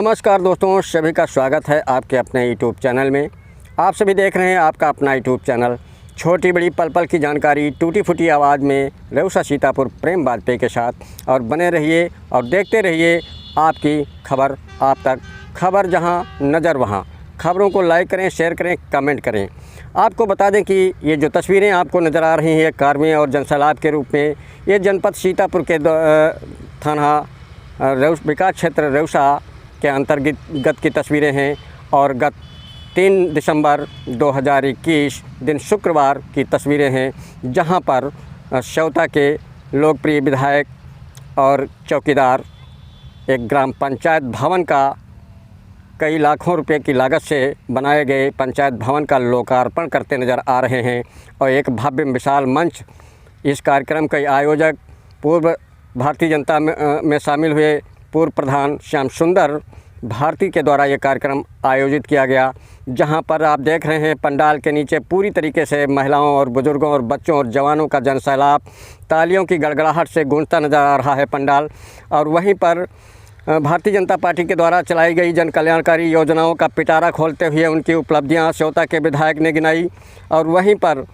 नमस्कार दोस्तों, सभी का स्वागत है आपके अपने यूट्यूब चैनल में। आप सभी देख रहे हैं आपका अपना यूट्यूब चैनल। छोटी बड़ी पल पल की जानकारी टूटी फूटी आवाज़ में रेउसा सीतापुर प्रेम वाजपेयी के साथ। और बने रहिए और देखते रहिए आपकी खबर आप तक, खबर जहां नज़र वहां। खबरों को लाइक करें, शेयर करें, कमेंट करें। आपको बता दें कि ये जो तस्वीरें आपको नज़र आ रही हैं कार्मी और जनसैलाब के रूप में, ये जनपद सीतापुर के थाना विकास क्षेत्र रेउसा के अंतर्गत की तस्वीरें हैं। और गत 3 दिसंबर 2021 दिन शुक्रवार की तस्वीरें हैं, जहां पर सेवता के लोकप्रिय विधायक और चौकीदार एक ग्राम पंचायत भवन का कई लाखों रुपए की लागत से बनाए गए पंचायत भवन का लोकार्पण करते नज़र आ रहे हैं। और एक भव्य विशाल मंच, इस कार्यक्रम के आयोजक पूर्व भारतीय जनता में शामिल हुए पूर्व प्रधान श्याम सुंदर भारती के द्वारा ये कार्यक्रम आयोजित किया गया। जहां पर आप देख रहे हैं पंडाल के नीचे पूरी तरीके से महिलाओं और बुजुर्गों और बच्चों और जवानों का जनसैलाब, तालियों की गड़गड़ाहट से गूंजता नज़र आ रहा है पंडाल। और वहीं पर भारतीय जनता पार्टी के द्वारा चलाई गई जन कल्याणकारी योजनाओं का पिटारा खोलते हुए उनकी उपलब्धियां सेवता के विधायक ने गिनाई। और वहीं पर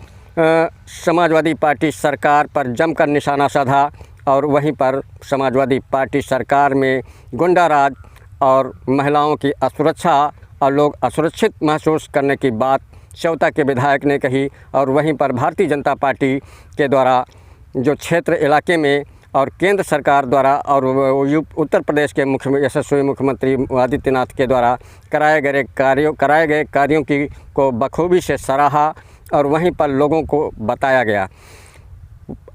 समाजवादी पार्टी सरकार पर जमकर निशाना साधा। और वहीं पर समाजवादी पार्टी सरकार में गुंडाराज और महिलाओं की असुरक्षा और लोग असुरक्षित महसूस करने की बात सेवता के विधायक ने कही। और वहीं पर भारतीय जनता पार्टी के द्वारा जो क्षेत्र इलाके में और केंद्र सरकार द्वारा और उत्तर प्रदेश के यशस्वी मुख्यमंत्री आदित्यनाथ के द्वारा कराए गए कार्यों को बखूबी से सराहा। और वहीं पर लोगों को बताया गया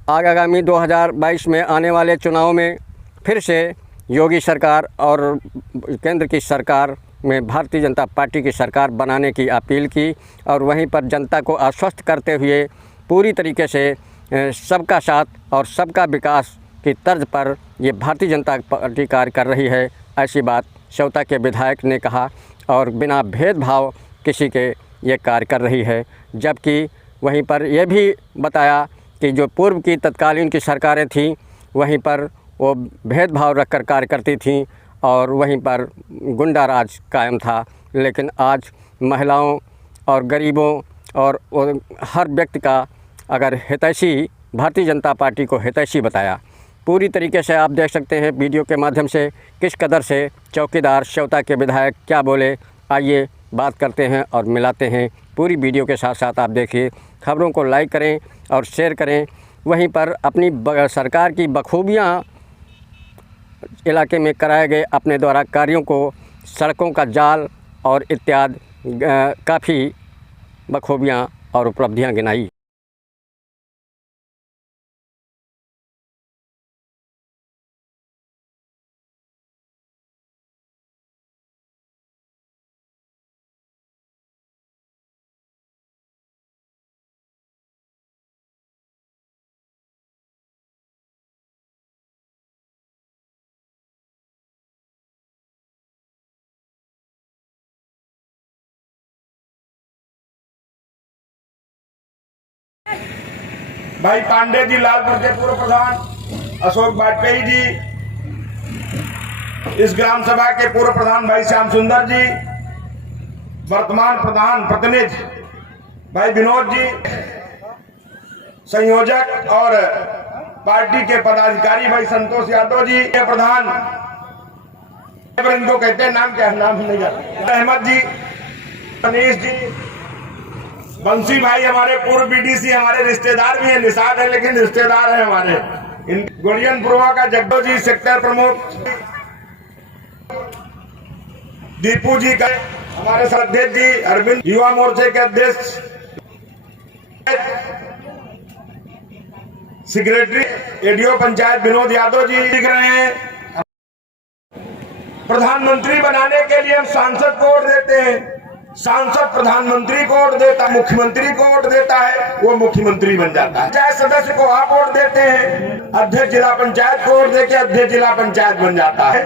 आगामी 2022 में आने वाले चुनाव में फिर से योगी सरकार और केंद्र की सरकार में भारतीय जनता पार्टी की सरकार बनाने की अपील की। और वहीं पर जनता को आश्वस्त करते हुए पूरी तरीके से सबका साथ और सबका विकास की तर्ज पर ये भारतीय जनता पार्टी कार्य कर रही है, ऐसी बात सेवता के विधायक ने कहा। और बिना भेदभाव किसी के ये कार्य कर रही है। जबकि वहीं पर यह भी बताया कि जो पूर्व की तत्कालीन की सरकारें थीं, वहीं पर वो भेदभाव रखकर कार्य करती थीं और वहीं पर गुंडा राज कायम था। लेकिन आज महिलाओं और गरीबों और हर व्यक्ति का अगर हितैषी, भारतीय जनता पार्टी को हितैषी बताया। पूरी तरीके से आप देख सकते हैं वीडियो के माध्यम से किस कदर से चौकीदार सेवता के विधायक क्या बोले। आइए बात करते हैं और मिलाते हैं। पूरी वीडियो के साथ साथ आप देखिए, खबरों को लाइक करें और शेयर करें। वहीं पर अपनी सरकार की बखूबियाँ इलाके में कराए गए अपने द्वारा कार्यों को, सड़कों का जाल और इत्यादि काफ़ी बखूबियाँ और उपलब्धियाँ गिनाई। भाई पांडे जी, लालपुर के पूर्व प्रधान अशोक वाजपेयी जी, इस ग्राम सभा के पूर्व प्रधान भाई श्याम सुंदर जी, वर्तमान प्रधान प्रतिनिधि भाई विनोद जी, संयोजक और पार्टी के पदाधिकारी भाई संतोष यादव जी, प्रधान इनको कहते हैं, नाम क्या है, नाम नहीं जानते, अहमद जी, मनीष जी, बंसी भाई हमारे पूर्व बीडीसी, हमारे रिश्तेदार भी हैं, निषाद है लेकिन रिश्तेदार है हमारे। गोड़ियनपुरवा का जगदो जी सेक्टर प्रमुख, दीपू जी का हमारे अध्यक्ष जी, अरविंद युवा मोर्चे के अध्यक्ष, सेक्रेटरी एडीओ पंचायत विनोद यादव जी दिख रहे हैं। प्रधानमंत्री बनाने के लिए हम सांसद को वोट देते हैं, सांसद प्रधानमंत्री को वोट देता है, मुख्यमंत्री को वोट देता है, वो मुख्यमंत्री बन जाता है। पंचायत सदस्य को आप वोट देते हैं, अध्यक्ष जिला पंचायत को वोट देके अध्यक्ष जिला पंचायत बन जाता है।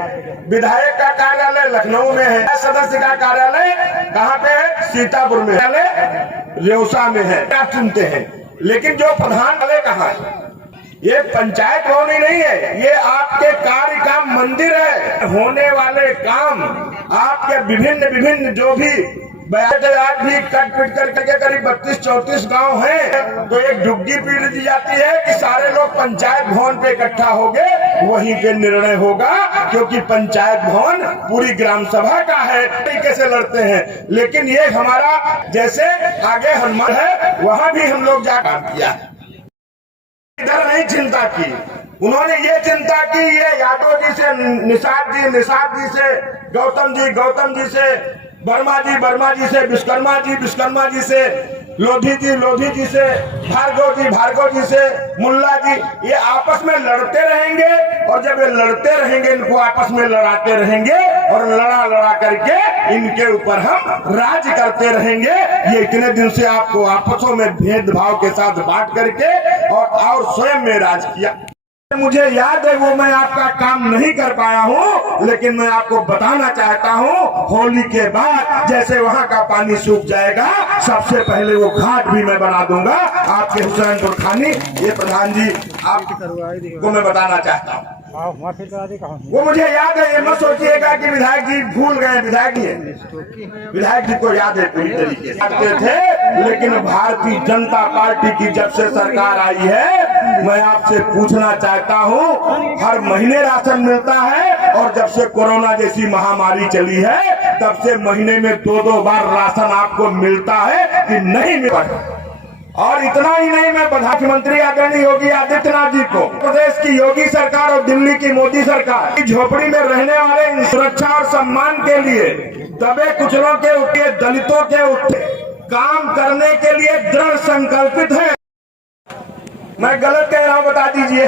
विधायक का कार्यालय लखनऊ में है, सदस्य का कार्यालय कहाँ पे है? सीतापुर में है, रेउसा में है। आप चुनते हैं, लेकिन जो प्रधान वाले कहाँ है? ये पंचायत भवन ही नहीं है, ये आपके कार्य का मंदिर है। होने वाले काम आपके विभिन्न विभिन्न जो भी आज भी कट पिट करके करीब 32-34 गांव हैं, तो एक डुग्गी पीट दी जाती है कि सारे लोग पंचायत भवन पे इकट्ठा हो गए, वहीं पे निर्णय होगा, क्योंकि पंचायत भवन पूरी ग्राम सभा का है, तरीके से लड़ते हैं। लेकिन ये हमारा जैसे आगे हनुमान है, वहां भी हम लोग जा काम किया, इधर नहीं चिंता की। उन्होंने ये चिंता की, ये यादव जी से निषाद जी से गौतम जी से वर्मा जी से विश्वकर्मा जी से लोधी जी से भार्गव जी से मुल्ला जी, ये आपस में लड़ते रहेंगे। और जब ये लड़ते रहेंगे, इनको आपस में लड़ाते रहेंगे और लड़ा करके इनके ऊपर हम राज करते रहेंगे। ये इतने दिन से आपको आपसों में भेदभाव के साथ बांट करके और स्वयं में राज किया। मुझे याद है, वो मैं आपका काम नहीं कर पाया हूँ, लेकिन मैं आपको बताना चाहता हूँ, होली के बाद जैसे वहाँ का पानी सूख जाएगा, सबसे पहले वो घाट भी मैं बना दूंगा आपके हुसैनपुर खानी। ये प्रधान जी आपको मैं बताना चाहता हूँ। वो मुझे याद है, ये मत सोचिएगा कि विधायक जी भूल गए, विधायक जी को याद है पूरी तरीके से थे। लेकिन भारतीय जनता पार्टी की जब से सरकार आई है, मैं आपसे पूछना चाहता हूँ, हर महीने राशन मिलता है, और जब से कोरोना जैसी महामारी चली है, तब से महीने में 2-2 बार राशन आपको मिलता है कि नहीं मिलता। और इतना ही नहीं, मैं मुख्यमंत्री आदरणीय योगी आदित्यनाथ जी को, प्रदेश की योगी सरकार और दिल्ली की मोदी सरकार झोपड़ी में रहने वाले सुरक्षा और सम्मान के लिए, दबे कुचलों के उठे, दलितों के उठे काम करने के लिए दृढ़ संकल्पित है। मैं गलत कह रहा हूँ, बता दीजिए।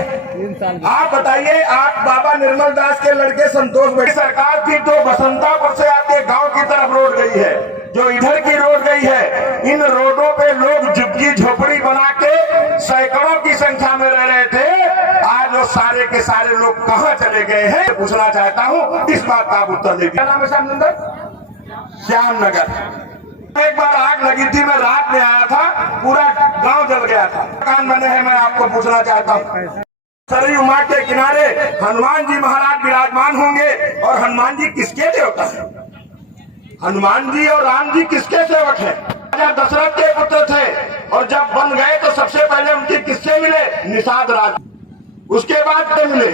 आप बताइए, आप बाबा निर्मल दास के लड़के संतोष भाई, सरकार थी तो बसंतापुर से आपके गांव की तरफ रोड गई है, जो इधर की रोड गई है, इन रोडों पे लोग झुग्गी झोपड़ी बना के सैकड़ों की संख्या में रह रहे थे। आज वो सारे के सारे लोग कहाँ चले गए हैं, पूछना चाहता हूँ। इस बात का आप उत्तर दीजिए। क्या नाम है साहब? श्यामनगर। एक बार आग लगी थी, मैं रात में आया था, पूरा गांव जल गया था। मकान बने हैं, मैं आपको पूछना चाहता हूँ, सरयू माँ के किनारे हनुमान जी महाराज विराजमान होंगे, और हनुमान जी किसके देवता है? हनुमान जी और राम जी किसके सेवक हैं? राजा दशरथ के पुत्र थे, और जब बन गए तो सबसे पहले उनके किससे मिले? निषाद राज। उसके बाद मिले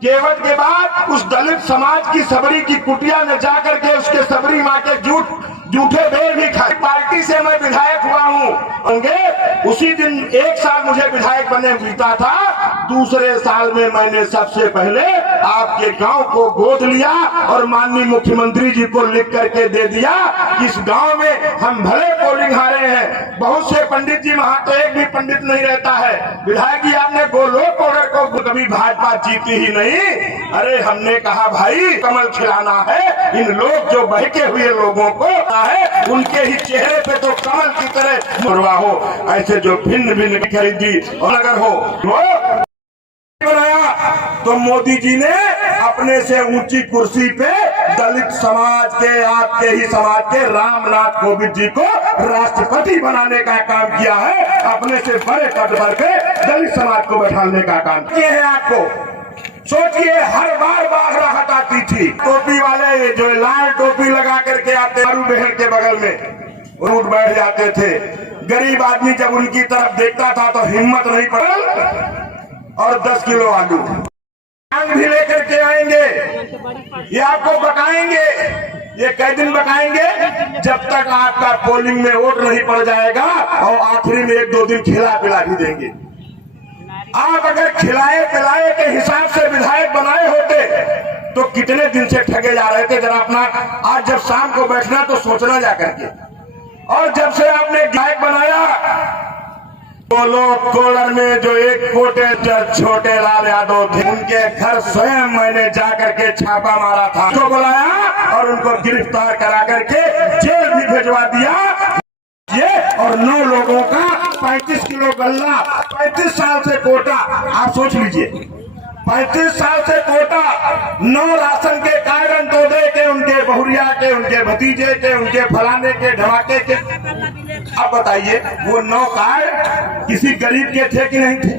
केवट के बाद उस दलित समाज की सबरी की कुटिया में जाकर के उसके सबरी माँ के जूठे बेर भी खाए। पार्टी से मैं विधायक हुआ हूँ, उसी दिन 1 साल मुझे विधायक बने बीता था, दूसरे साल में मैंने सबसे पहले आपके गांव को गोद लिया और माननीय मुख्यमंत्री जी को लिख करके दे दिया। इस गांव में हम भले पोलिंग हारे हैं, बहुत से पंडित जी, वहां तो एक भी पंडित नहीं रहता है। विधायक जी आपने गोलोक ऑर्डर को कभी भाजपा जीती ही नहीं। अरे हमने कहा भाई कमल खिलाना है, इन लोग जो बहके हुए लोगों को है, उनके ही चेहरे पे तो कमल की तरह मुरवा हो। ऐसे जो भिन्न खरीदी और अगर हो वो बनाया, तो मोदी जी ने अपने से ऊंची कुर्सी पे दलित समाज के, आपके ही समाज के रामनाथ कोविंद जी को राष्ट्रपति बनाने का काम किया है। अपने से बड़े पद पर के दलित समाज को बैठाने का काम किया है। आपको सोचिए, हर बार बाढ़ राहत आती थी, टोपी वाले जो लाल टोपी लगा करके आते, मारू बहन के बगल में रूट बैठ जाते थे। गरीब आदमी जब उनकी तरफ देखता था तो हिम्मत नहीं पड़ा, और 10 किलो आलू भी लेकर के आएंगे। ये आपको बकाएंगे, ये कई दिन बकाएंगे, जब तक आपका पोलिंग में वोट नहीं पड़ जाएगा, और आखिरी में 1-2 दिन खिला पिला भी देंगे। आप अगर खिलाए पिलाए के हिसाब से विधायक बनाए होते तो कितने दिन से ठगे जा रहे थे। जरा अपना आज जब शाम को बैठना तो सोचना जा करके। और जब से आपने विधायक बनाया, गोलोक कोलर में जो एक कोटे छोटे लाल यादव थे, उनके घर स्वयं मैंने जाकर के छापा मारा था, तो बुलाया और उनको गिरफ्तार करा करके जेल भी भिजवा दिया। ये और 9 लोगों का 35 किलो गल्ला, 35 साल से कोटा। आप सोच लीजिए, 35 साल से कोटा, 9 राशन के कार्ड अंत्योदय के, उनके बहुरिया के, उनके भतीजे के, उनके फलाने के, ढमाके के। अब बताइए, वो 9 कार्ड किसी गरीब के थे कि नहीं थे?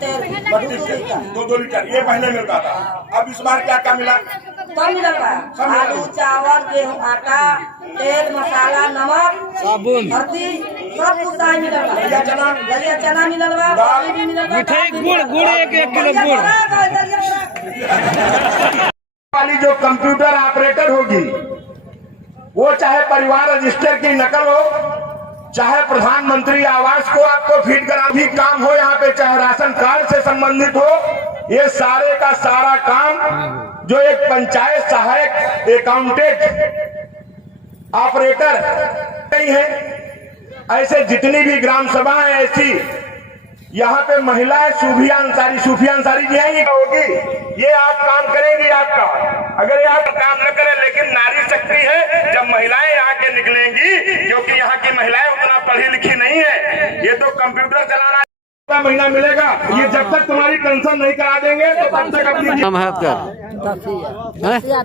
तेल बढ़ू 2 लीटर। 2 लीटर ये पहले मिलता था, अब इस बार क्या क्या मिला? तो मिलल बा आलू चावल गेहूं आटा तेल मसाला नमक साबुन हल्दी सब कुछ दाल मिलल बा। दलिया चना मिलल बा, दाल भी मिलल बा, मिठाई गुड़ 1 किलो गुड़ वाली जो कंप्यूटर ऑपरेटर होगी वो चाहे परिवार रजिस्टर की नकल हो, चाहे प्रधानमंत्री आवास को आपको फीड करा भी काम हो यहाँ पे, चाहे राशन कार्ड से संबंधित हो, ये सारे का सारा काम जो एक पंचायत सहायक अकाउंटेंट ऑपरेटर नहीं है, ऐसे जितनी भी ग्राम सभा है ऐसी यहाँ पे महिलाएं सूफिया अंसारी जी आएंगी होगी, ये आप काम करेंगी आपका। अगर ये आप काम न करें, लेकिन नारी शक्ति है, जब महिलाएं यहाँ के निकलेंगी, क्योंकि यहाँ की महिलाएं उतना पढ़ी लिखी नहीं है, ये तो कंप्यूटर चलाना महीना मिलेगा, ये जब तक तुम्हारी पेंशन नहीं करा देंगे तो तब तक अपनी नाम है आपका?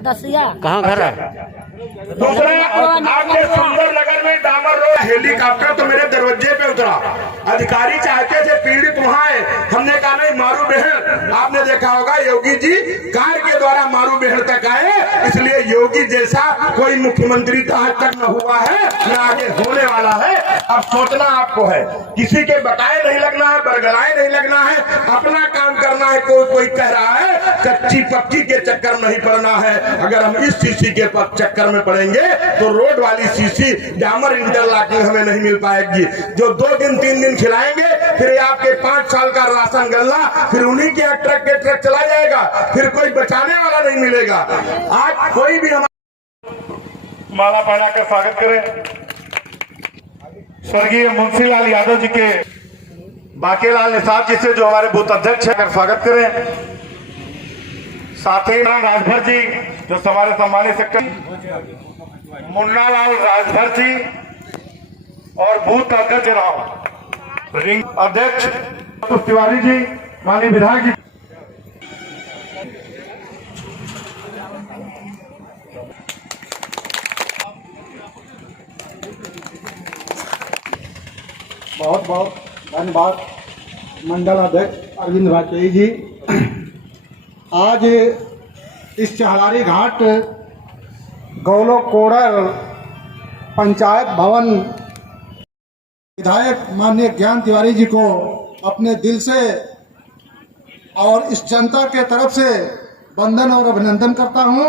दसिया कहाँ घर है? दूसरा आपके सुंदर नगर में डामर रोड हेलीकॉप्टर तो मेरे दरवाजे पे उतरा, अधिकारी चाहते थे पीड़ित वहाँ है, हमने कहा नहीं मारू बहन, आपने देखा होगा योगी जी कार के द्वारा मारू बहन तक आए, इसलिए योगी जैसा कोई मुख्यमंत्री तो आज तक न हुआ है न आगे होने वाला है। अब सोचना आपको है, किसी के बटाए नहीं लगना है, बरगलाए नहीं लगना है, अपना काम करना है। कोई कह रहा है कच्ची पक्की के चक्कर नहीं पड़ना है, अगर हम इस सीसी के चक्कर में पड़ेंगे तो रोड वाली सीसी डामर इंटरलॉकिंग हमें नहीं मिल पाएगी, जो 2 दिन 3 दिन खिलाएंगे, फिर आपके 5 साल का राशन गल्ला फिर उन्हीं के ट्रक के ट्रक चला जाएगा, फिर कोई बचाने वाला नहीं मिलेगा। आज कोई भी हमारा माला पहना कर स्वागत करें स्वर्गीय मुंशीलाल यादव जी के बाकीलाल निसाब जी से, जो हमारे बूथ अध्यक्ष है, स्वागत करें। साथ ही राजभर जी जो हमारे सम्मानित सेक्रेटरी मुन्ना लाल राजभर जी और बूथ अध्यक्ष रिंग अध्यक्ष तिवारी जी, माननीय विधायक जी, बहुत बहुत धन्यवाद मंडल अध्यक्ष अरविंद वाजपेयी जी। आज इस चहलारी घाट गौलो कोड़र पंचायत भवन विधायक माननीय ज्ञान तिवारी जी को अपने दिल से और इस जनता के तरफ से वंदन और अभिनंदन करता हूं।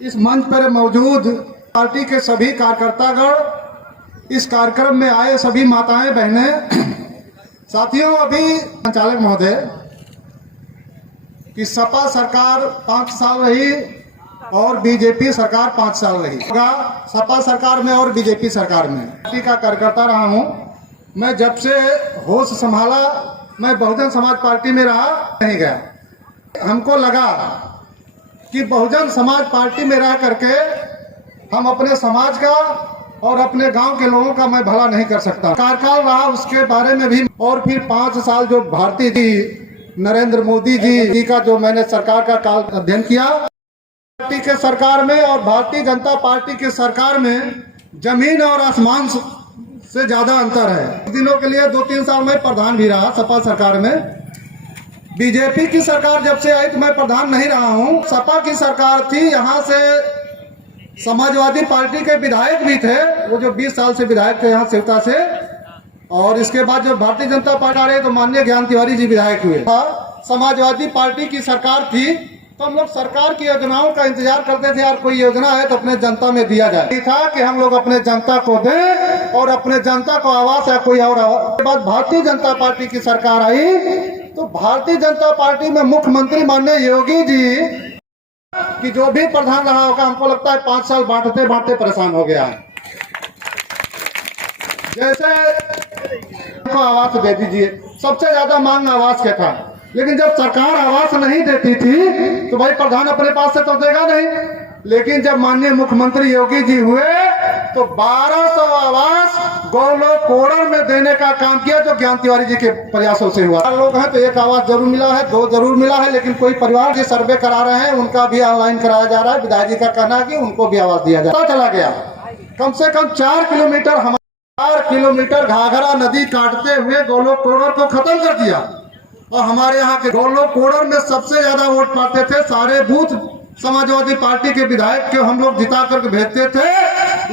इस मंच पर मौजूद पार्टी के सभी कार्यकर्तागण, इस कार्यक्रम में आए सभी माताएं बहनें, साथियों, अभी संचालक महोदय कि सपा सरकार 5 साल रही और बीजेपी सरकार 5 साल रही। सपा सरकार में और बीजेपी सरकार में पार्टी का कार्यकर्ता रहा हूं। मैं जब से होश संभाला मैं बहुजन समाज पार्टी में रहा नहीं गया। हमको लगा कि बहुजन समाज पार्टी में रह करके हम अपने समाज का और अपने गांव के लोगों का मैं भला नहीं कर सकता। कार्यकाल रहा उसके बारे में भी, और फिर 5 साल जो भारतीय जी नरेंद्र मोदी जी का जो मैंने सरकार का काल अध्ययन किया, पार्टी के सरकार में और भारतीय जनता पार्टी के सरकार में जमीन और आसमान से ज्यादा अंतर है। दिनों के लिए 2-3 साल में प्रधान भी रहा सपा सरकार में। बीजेपी की सरकार जब से आई तो मैं प्रधान नहीं रहा हूं। सपा की सरकार थी, यहाँ से समाजवादी पार्टी के विधायक भी थे, वो जो 20 साल से विधायक थे यहाँ सिवता से, और इसके बाद जब भारतीय जनता पार्टी आ रही तो माननीय ज्ञान तिवारी जी विधायक हुए। समाजवादी पार्टी की सरकार थी तो हम लोग सरकार की योजनाओं का इंतजार करते थे, यार कोई योजना है तो अपने जनता में दिया जाए। ये था कि हम लोग अपने जनता को दें और अपने जनता को आवास या कोई और। उसके बाद भारतीय जनता पार्टी की सरकार आई तो भारतीय जनता पार्टी में मुख्यमंत्री माननीय योगी जी कि जो भी प्रधान रहा होगा, हमको लगता है 5 साल बांटते बांटते परेशान हो गया है। जैसे को आवास दे दीजिए, सबसे ज्यादा मांग आवास के था, लेकिन जब सरकार आवास नहीं देती थी तो भाई प्रधान अपने पास से तो देगा नहीं। लेकिन जब माननीय मुख्यमंत्री योगी जी हुए तो 1200 आवास गौलो कोड़र में देने का काम किया, जो ज्ञान तिवारी जी के प्रयासों से हुआ। लोग हैं तो 1 आवास जरूर मिला है, 2 जरूर मिला है, लेकिन कोई परिवार जो सर्वे करा रहे हैं उनका भी ऑनलाइन कराया जा रहा है। विधायक जी का कहना है कि उनको भी आवास दिया जाए। चला गया कम से कम 4 किलोमीटर घाघरा नदी काटते हुए गौलो कोड़र को खत्म कर दिया। और हमारे यहाँ के गोलोक कोडर में सबसे ज्यादा वोट पाते थे। सारे बूथ समाजवादी पार्टी के विधायक के हम लोग जिता करके भेजते थे,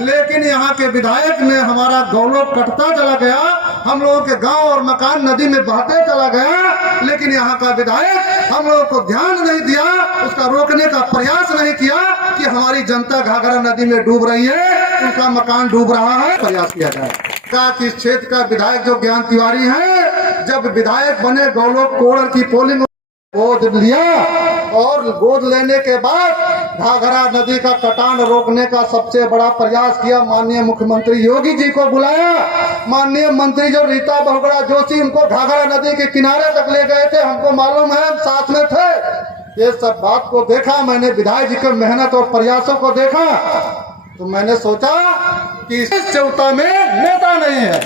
लेकिन यहाँ के विधायक ने हमारा गौरव कटता चला गया। हम लोगों के गांव और मकान नदी में बहते चला गया, लेकिन यहाँ का विधायक हम लोगों को ध्यान नहीं दिया, उसका रोकने का प्रयास नहीं किया कि हमारी जनता घाघरा नदी में डूब रही है, उनका मकान डूब रहा है, प्रयास किया जाए। इस क्षेत्र का विधायक जो ज्ञान तिवारी है, जब विधायक बने गौलोक कोडर की पोलिंग गोद लिया और गोद लेने के बाद घाघरा नदी का कटान रोकने का सबसे बड़ा प्रयास किया। माननीय मुख्यमंत्री योगी जी को बुलाया, माननीय मंत्री जो रीता बहुगुणा जोशी, उनको घाघरा नदी के किनारे तक ले गए थे, हमको मालूम है, हम साथ में थे। ये सब बात को देखा मैंने, विधायक जी की मेहनत और प्रयासों को देखा, तो मैंने सोचा कि इस चौथा में नेता नहीं है,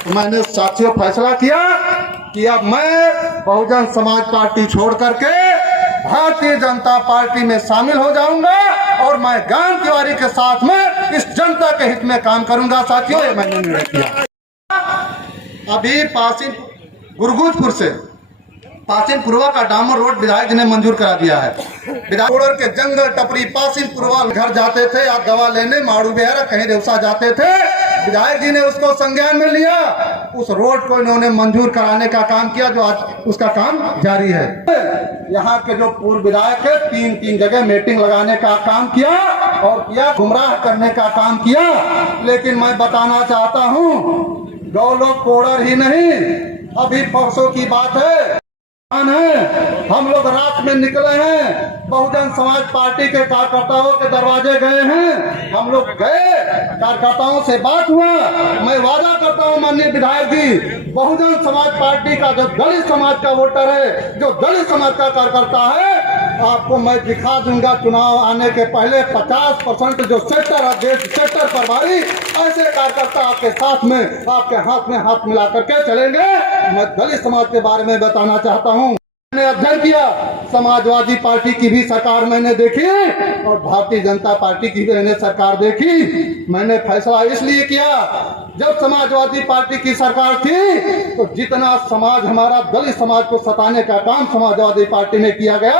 तो मैंने साथियों फैसला किया कि अब मैं बहुजन समाज पार्टी छोड़ करके भारतीय जनता पार्टी में शामिल हो जाऊंगा और मैं ज्ञान तिवारी के साथ में इस जनता के हित में काम करूंगा। साथियों, ये मैंने निर्णय किया। अभी पासीन गुरगुजपुर से पासीन पूर्वा का डामर रोड विधायक जी ने मंजूर करा दिया है। विधायक कोडर के जंगल टपरी पासीन पूर्वा घर जाते थे या दवा लेने, माड़ू बेहरा कहीं रेवसा जाते थे, विधायक जी ने उसको संज्ञान में लिया, उस रोड को इन्होंने मंजूर कराने का काम किया, जो आज उसका काम जारी है। यहाँ के जो पूर्व विधायक है, तीन जगह मीटिंग लगाने का काम किया और किया, गुमराह करने का काम किया। लेकिन मैं बताना चाहता हूँ, गौलोक कोडर ही नहीं, अभी परसों की बात है, हम लोग रात में निकले हैं, बहुजन समाज पार्टी के कार्यकर्ताओं के दरवाजे गए हैं, हम लोग गए, कार्यकर्ताओं से बात हुआ। मैं वादा करता हूं माननीय विधायक जी, बहुजन समाज पार्टी का जो दलित समाज का वोटर है, जो दलित समाज का कार्यकर्ता है, आपको मैं दिखा दूंगा चुनाव आने के पहले 50% जो सेक्टर अध्यक्ष, सेक्टर प्रभारी, ऐसे कार्यकर्ता आपके साथ में, आपके हाथ में हाथ मिला करके चलेंगे। मैं दलित समाज के बारे में बताना चाहता हूं। मैंने अध्ययन किया, समाजवादी पार्टी की भी सरकार मैंने देखी और भारतीय जनता पार्टी की भी मैंने सरकार देखी। मैंने फैसला इसलिए किया, जब समाजवादी पार्टी की सरकार थी तो जितना समाज हमारा दलित समाज को सताने का काम समाजवादी पार्टी ने किया गया,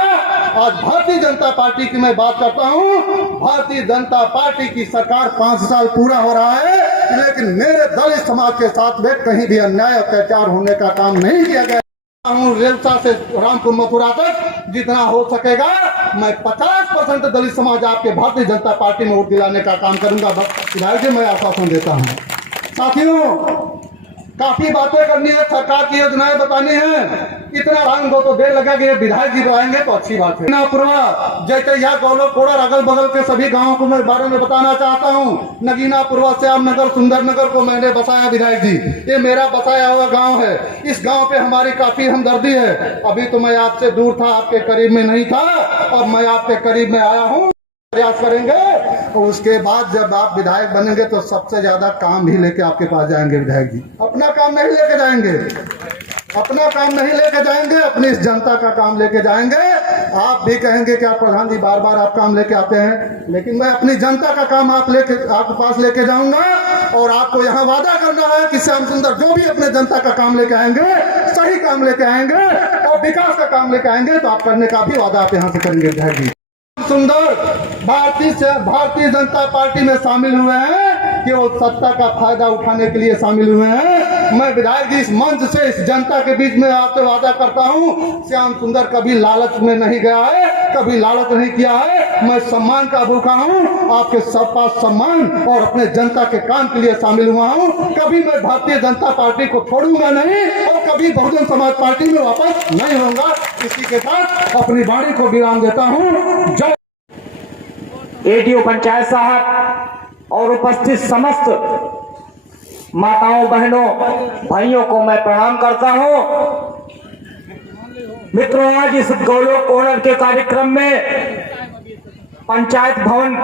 आज भारतीय जनता पार्टी की मैं बात करता हूं, भारतीय जनता पार्टी की सरकार 5 साल पूरा हो रहा है, लेकिन मेरे दलित समाज के साथ में कहीं भी अन्याय अत्याचार होने का काम नहीं किया गया। रेवसा से रामपुर मथुरा तक जितना हो सकेगा मैं 50% दलित समाज आपके भारतीय जनता पार्टी में वोट दिलाने का काम करूंगा। विधायक जी, मैं आश्वासन देता हूं। साथियों, काफी बातें करनी है, सरकार की योजनाएं बतानी है, इतना रंग दो तो देर लगेगा, ये विधायक जी बुलाएंगे तो अच्छी बात है। नगीनापुरवा, जैतैया, गौलोक कोडर, अगल बगल के सभी गांवों को मैं बारे में बताना चाहता हूँ। नगीनापुरवा, श्यामनगर, सुंदरनगर को मैंने बसाया विधायक जी, ये मेरा बसाया हुआ गाँव है। इस गाँव पे हमारी काफी हमदर्दी है। अभी तो मैं आपसे दूर था, आपके करीब में नहीं था, अब मैं आपके करीब में आया हूँ। प्रयास करेंगे और उसके बाद जब आप विधायक बनेंगे तो सबसे ज्यादा काम भी लेके आपके पास जाएंगे विधायक जी। अपना काम नहीं लेके जाएंगे, अपना काम नहीं लेके जाएंगे, अपनी इस जनता का काम लेके जाएंगे। आप भी कहेंगे कि आप प्रधान जी बार बार आप काम लेके आते हैं, लेकिन मैं अपनी जनता का काम आपके पास लेके जाऊंगा और आपको यहाँ वादा करना है कि श्याम सुंदर जो भी अपने जनता का काम लेके आएंगे, सही काम लेके आएंगे और विकास का काम लेके आएंगे, तो आप करने का भी वादा आप यहाँ से करेंगे विधायक जी। सुंदर भारतीय जनता पार्टी में शामिल हुए हैं कि वो सत्ता का फायदा उठाने के लिए शामिल हुए हैं। मैं विधायक जी इस मंच से इस जनता के बीच में आपसे वादा करता हूं, श्याम सुंदर कभी लालच में नहीं गया है, कभी लालच नहीं किया है। मैं सम्मान का भूखा हूं, आपके सब पास सम्मान और अपने जनता के काम के लिए शामिल हुआ हूं। कभी मैं भारतीय जनता पार्टी को छोड़ूंगा नहीं और कभी बहुजन समाज पार्टी में वापस नहीं होऊंगा। इसी के साथ अपनी वाणी को विराम देता हूं। जय एडीओ पंचायत साहब और उपस्थित समस्त माताओं, बहनों, भाइयों को मैं प्रणाम करता हूं। मित्रों, आज इस गौलोक कोडर के कार्यक्रम में पंचायत भवन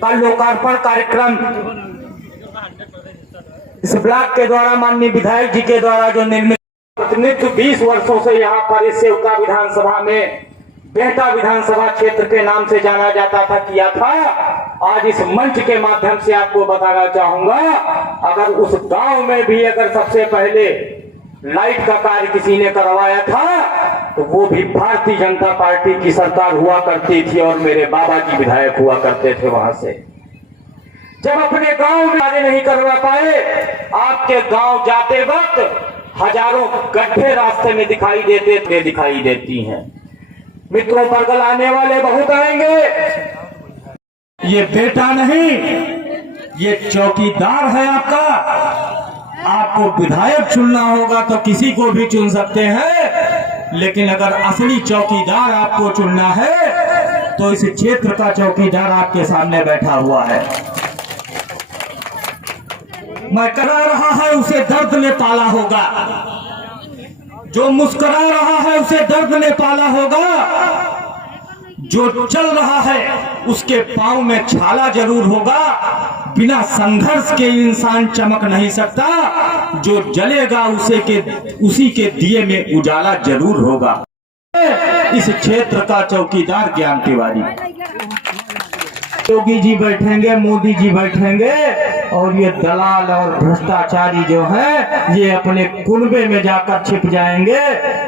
का लोकार्पण कार्यक्रम इस ब्लॉक के द्वारा माननीय विधायक जी के द्वारा जो निर्मित प्रतिनिधित्व 20 वर्षों से यहाँ पर इस सेवका विधानसभा में बेहटा विधानसभा क्षेत्र के नाम से जाना जाता था, किया था। आज इस मंच के माध्यम से आपको बताना चाहूंगा, अगर उस गांव में भी अगर सबसे पहले लाइट का कार्य किसी ने करवाया था तो वो भी भारतीय जनता पार्टी की सरकार हुआ करती थी और मेरे बाबा जी विधायक हुआ करते थे वहां से। जब अपने गांव में कार्य नहीं करवा पाए, आपके गांव जाते वक्त हजारों गड्ढे रास्ते में दिखाई देती हैं। मित्रों, परगल आने वाले बहुत आएंगे। ये बेटा नहीं, ये चौकीदार है आपका। आपको विधायक चुनना होगा तो किसी को भी चुन सकते हैं, लेकिन अगर असली चौकीदार आपको चुनना है तो इस क्षेत्र का चौकीदार आपके सामने बैठा हुआ है। मैं करा रहा है उसे दर्द ने पाला होगा, जो मुस्कुरा रहा है उसे दर्द ने पाला होगा, जो चल रहा है उसके पांव में छाला जरूर होगा। बिना संघर्ष के इंसान चमक नहीं सकता, जो जलेगा उसी के दिए में उजाला जरूर होगा। इस क्षेत्र का चौकीदार ज्ञान तिवारी। योगी जी बैठेंगे, मोदी जी बैठेंगे और ये दलाल और भ्रष्टाचारी जो हैं ये अपने कुनबे में जाकर छिप जाएंगे।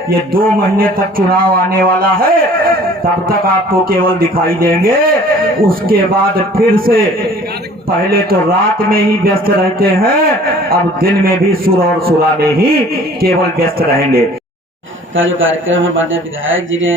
ये 2 महीने तक चुनाव आने वाला है, तब तक आपको केवल दिखाई देंगे। उसके बाद फिर से पहले तो रात में ही व्यस्त रहते हैं, अब दिन में भी सुर और सुरा में ही केवल व्यस्त रहेंगे। का जो कार्यक्रम है, माननीय विधायक जी ने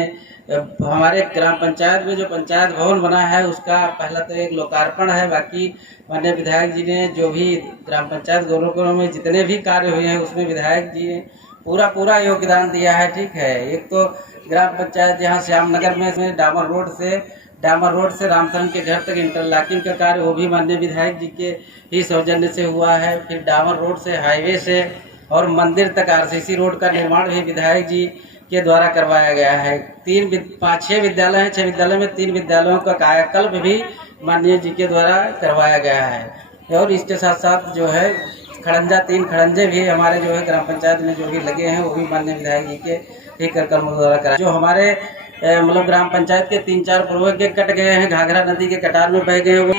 हमारे ग्राम पंचायत में जो पंचायत भवन बना है उसका पहला तो एक लोकार्पण है। बाकी माननीय विधायक जी ने जो भी ग्राम पंचायत गोलों में जितने भी कार्य हुए हैं उसमें विधायक जी ने पूरा योगदान दिया है। ठीक है, एक तो ग्राम पंचायत यहाँ श्यामनगर में डामर रोड से रामचंद्र के घर तक इंटरलॉकिंग का कार्य वो भी माननीय विधायक जी के ही सौजन्य से हुआ है। फिर डामर रोड से हाईवे से और मंदिर तक आरसीसी रोड का निर्माण भी विधायक जी के द्वारा करवाया गया है। 6 विद्यालय हैं, 6 विद्यालय में 3 विद्यालयों का कायाकल्प भी माननीय जी के द्वारा करवाया गया है। और इसके साथ साथ जो है 3 खड़ंजे भी हमारे जो है ग्राम पंचायत में जो भी लगे हैं वो भी माननीय विधायक जी के ही कर्मों द्वारा कराया। जो हमारे मतलब ग्राम पंचायत के 3-4 पुरवे के कट गए हैं, घाघरा नदी के कटार में बह गए हुए।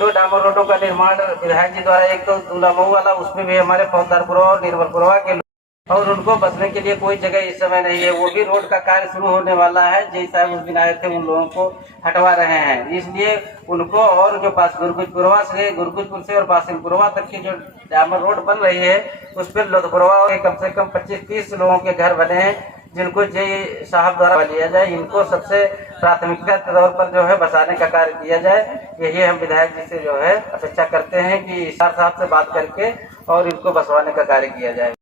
2 डामर रोडों का निर्माण विधायक जी द्वारा, एक तो दुलामऊ वाला उसमें भी हमारे फौजदारपुरवा और निर्मलपुरवा के और उनको बसने के लिए कोई जगह इस समय नहीं है। वो भी रोड का कार्य शुरू होने वाला है। जय साहब उस दिन आए थे, उन लोगों को हटवा रहे हैं, इसलिए उनको और जो पास गुरगुजपुर से और पासिलपुरवा तक की जो डामर रोड बन रही है उस पर लोधपुरवा के कम से कम 25-30 लोगों के घर बने हैं, जिनको जय साहब द्वारा लिया जाए। इनको सबसे प्राथमिकता के तौर पर जो है बसाने का कार्य किया जाए। यही हम विधायक जी से जो है अपेक्षा करते हैं कि साहब से बात करके और इनको बसवाने का कार्य किया जाए।